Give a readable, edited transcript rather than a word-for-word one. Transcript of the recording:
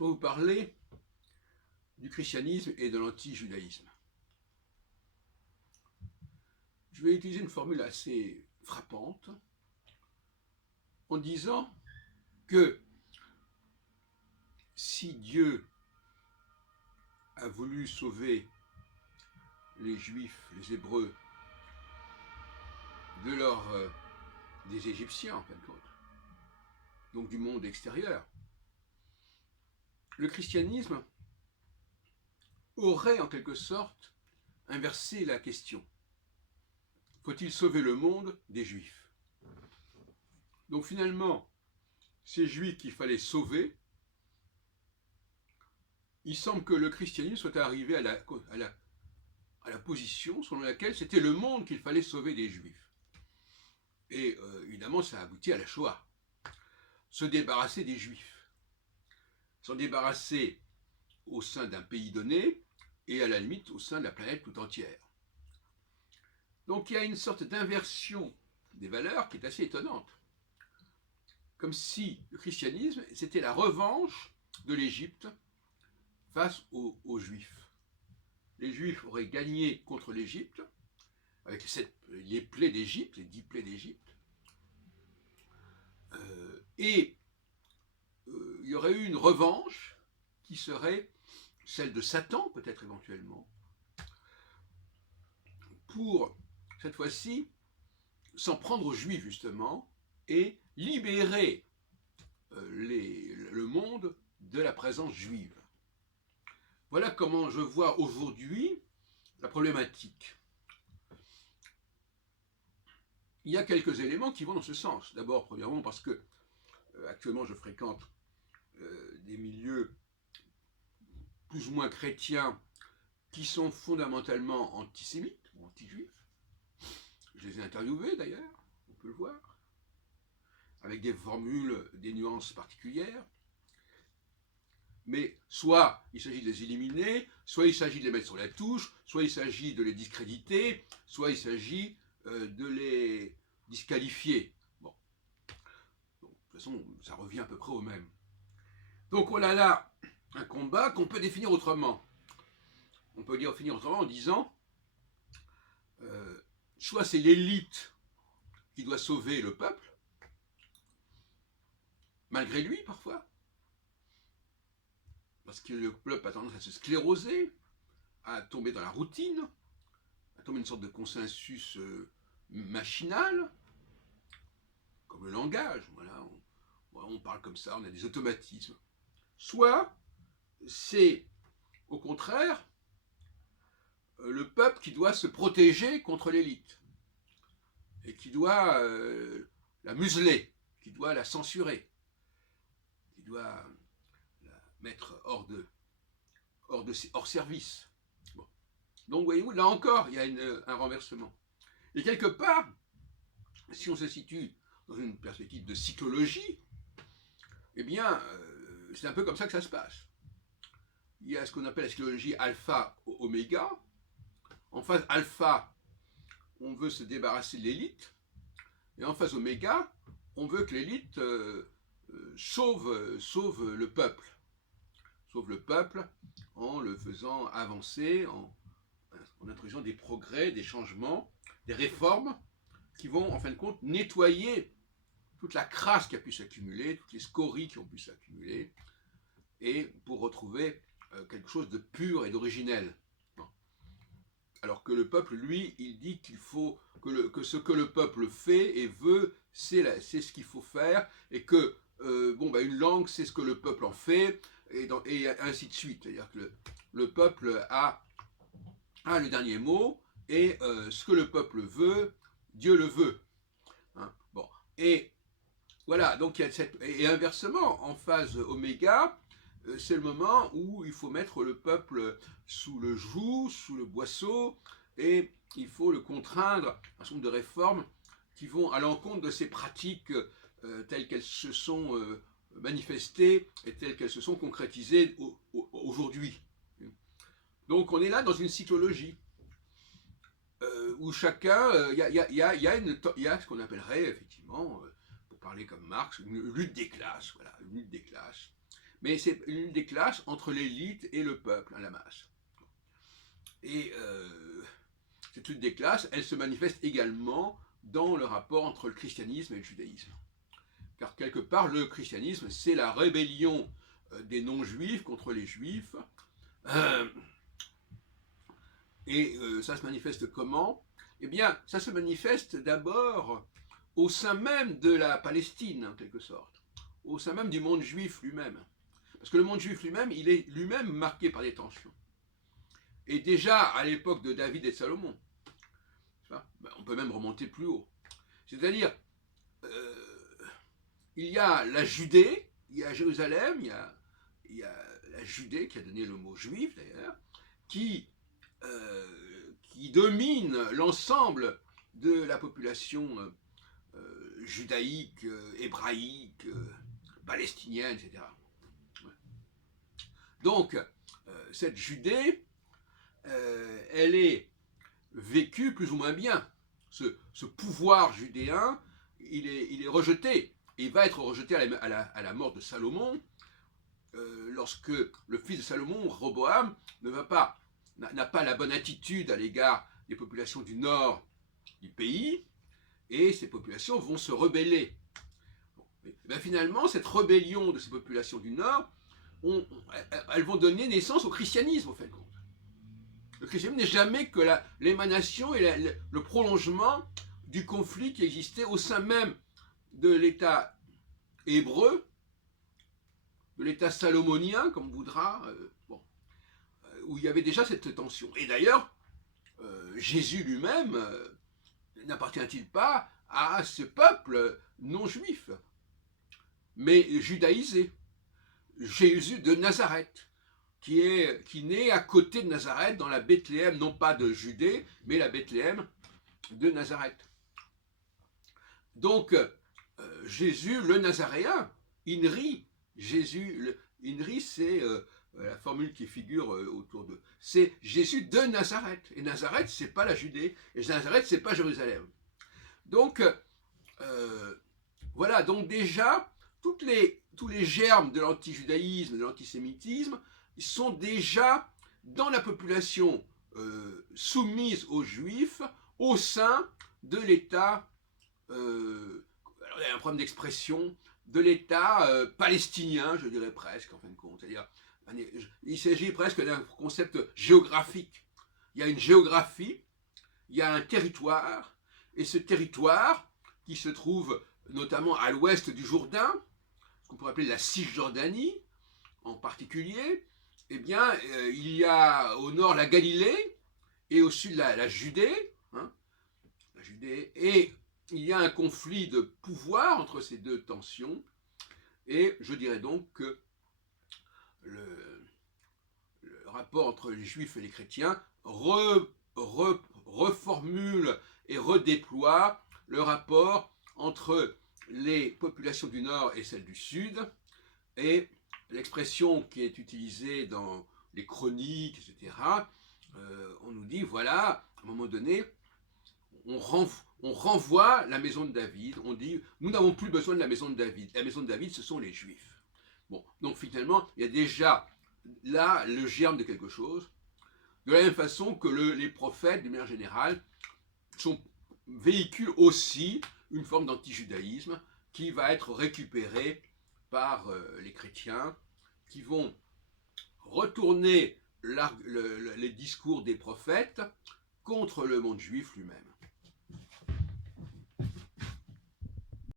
je vais vous parler du christianisme et de l'anti-judaïsme. Je vais utiliser une formule assez frappante en disant que si Dieu a voulu sauver les Juifs, les Hébreux, des Égyptiens en fin de compte, donc du monde extérieur, le christianisme aurait en quelque sorte inversé la question. Faut-il sauver le monde des Juifs? Donc finalement, ces Juifs qu'il fallait sauver, il semble que le christianisme soit arrivé à la position selon laquelle c'était le monde qu'il fallait sauver des Juifs. Et évidemment, ça a abouti à la Shoah. Se débarrasser des Juifs. S'en débarrasser au sein d'un pays donné et à la limite au sein de la planète tout entière. Donc il y a une sorte d'inversion des valeurs qui est assez étonnante. Comme si le christianisme, c'était la revanche de l'Égypte face aux Juifs. Les Juifs auraient gagné contre l'Égypte, avec les plaies d'Égypte, les 10 plaies d'Égypte, et il y aurait eu une revanche qui serait celle de Satan, peut-être éventuellement, pour, cette fois-ci, s'en prendre aux Juifs, justement, et libérer le monde de la présence juive. Voilà comment je vois aujourd'hui la problématique. Il y a quelques éléments qui vont dans ce sens. D'abord, premièrement, parce que actuellement je fréquente des milieux plus ou moins chrétiens qui sont fondamentalement antisémites ou anti-juifs. Je les ai interviewés d'ailleurs, on peut le voir, avec des formules, des nuances particulières. Mais soit il s'agit de les éliminer, soit il s'agit de les mettre sur la touche, soit il s'agit de les discréditer, soit il s'agit de les disqualifier. Bon. Donc, de toute façon, ça revient à peu près au même. Donc on a là un combat qu'on peut définir autrement. On peut définir autrement en disant soit c'est l'élite qui doit sauver le peuple, malgré lui parfois, parce que le peuple a tendance à se scléroser, à tomber dans la routine, à tomber dans une sorte de consensus machinal, comme le langage, voilà, on parle comme ça, on a des automatismes. Soit c'est au contraire le peuple qui doit se protéger contre l'élite et qui doit la museler, qui doit la censurer, qui doit la mettre hors service. Bon. Donc voyez-vous, là encore, il y a un renversement. Et quelque part, si on se situe dans une perspective de cyclologie, eh bien, c'est un peu comme ça que ça se passe. Il y a ce qu'on appelle la cyclologie alpha-oméga. En phase alpha, on veut se débarrasser de l'élite, et en phase oméga, on veut que l'élite sauve le peuple. Sauve le peuple en le faisant avancer, en introduisant des progrès, des changements, des réformes qui vont, en fin de compte, nettoyer toute la crasse qui a pu s'accumuler, toutes les scories qui ont pu s'accumuler, et pour retrouver quelque chose de pur et d'originel. Alors que le peuple, lui, il dit qu'il faut que ce que le peuple fait et veut, c'est ce qu'il faut faire, et que une langue, c'est ce que le peuple en fait, et ainsi de suite. C'est-à-dire que le peuple a le dernier mot, et ce que le peuple veut, Dieu le veut. Hein, bon. Et voilà, donc il y a et inversement, en phase oméga, c'est le moment où il faut mettre le peuple sous le joug, sous le boisseau, et il faut le contraindre à un certain nombre de réformes qui vont à l'encontre de ces pratiques telles qu'elles se sont manifestées et telles qu'elles se sont concrétisées aujourd'hui. Donc on est là dans une cyclologie où chacun, il y a ce qu'on appellerait effectivement, pour parler comme Marx, une lutte des classes, voilà, une lutte des classes. mais c'est une des classes entre l'élite et le peuple, la masse. Et cette lutte des classes, elle se manifeste également dans le rapport entre le christianisme et le judaïsme. Car quelque part, le christianisme, c'est la rébellion des non-juifs contre les juifs. Ça se manifeste comment? Eh bien, ça se manifeste d'abord au sein même de la Palestine, en quelque sorte, au sein même du monde juif lui-même. Parce que le monde juif lui-même, il est lui-même marqué par des tensions. Et déjà à l'époque de David et de Salomon, on peut même remonter plus haut. C'est-à-dire, il y a la Judée, il y a Jérusalem, il y a la Judée qui a donné le mot juif d'ailleurs, qui domine l'ensemble de la population judaïque, hébraïque, palestinienne, etc. Donc, cette Judée, elle est vécue plus ou moins bien. Ce pouvoir judéen, il est rejeté. Et il va être rejeté à la mort de Salomon, lorsque le fils de Salomon, Roboam, n'a pas la bonne attitude à l'égard des populations du nord du pays, et ces populations vont se rebeller. Finalement, cette rébellion de ces populations du nord, elles vont donner naissance au christianisme, au fin de compte. Le christianisme n'est jamais que l'émanation et le prolongement du conflit qui existait au sein même de l'État hébreu, de l'État salomonien, comme voudra, où il y avait déjà cette tension. Et d'ailleurs, Jésus lui-même n'appartient-il pas à ce peuple non juif, mais judaïsé? Jésus de Nazareth, qui naît à côté de Nazareth, dans la Bethléem, non pas de Judée, mais la Bethléem de Nazareth. Donc, Jésus le Nazaréen, Inri, Inri, c'est la formule qui figure autour de... C'est Jésus de Nazareth. Et Nazareth, c'est pas la Judée. Et Nazareth, c'est pas Jérusalem. Donc, voilà. Donc déjà, tous les germes de l'antijudaïsme, de l'antisémitisme, ils sont déjà dans la population soumise aux Juifs, au sein de l'État... alors il y a un problème d'expression, de l'État palestinien, je dirais presque, en fin de compte. C'est-à-dire, il s'agit presque d'un concept géographique. Il y a une géographie, il y a un territoire, et ce territoire, qui se trouve notamment à l'ouest du Jourdain, ce qu'on pourrait appeler la Cisjordanie, en particulier, eh bien, il y a au nord la Galilée, et au sud la Judée, la Judée, et il y a un conflit de pouvoir entre ces deux tensions, et je dirais donc que le rapport entre les juifs et les chrétiens reformule et redéploie le rapport entre les populations du nord et celles du sud, et l'expression qui est utilisée dans les chroniques, etc., on nous dit, voilà, à un moment donné, on renvoie la maison de David, on dit, nous n'avons plus besoin de la maison de David. La maison de David, ce sont les Juifs. Bon, donc finalement, il y a déjà là le germe de quelque chose, de la même façon que les prophètes, d'une manière générale, véhiculent aussi une forme d'antijudaïsme qui va être récupérée par les chrétiens, qui vont retourner les discours des prophètes contre le monde juif lui-même.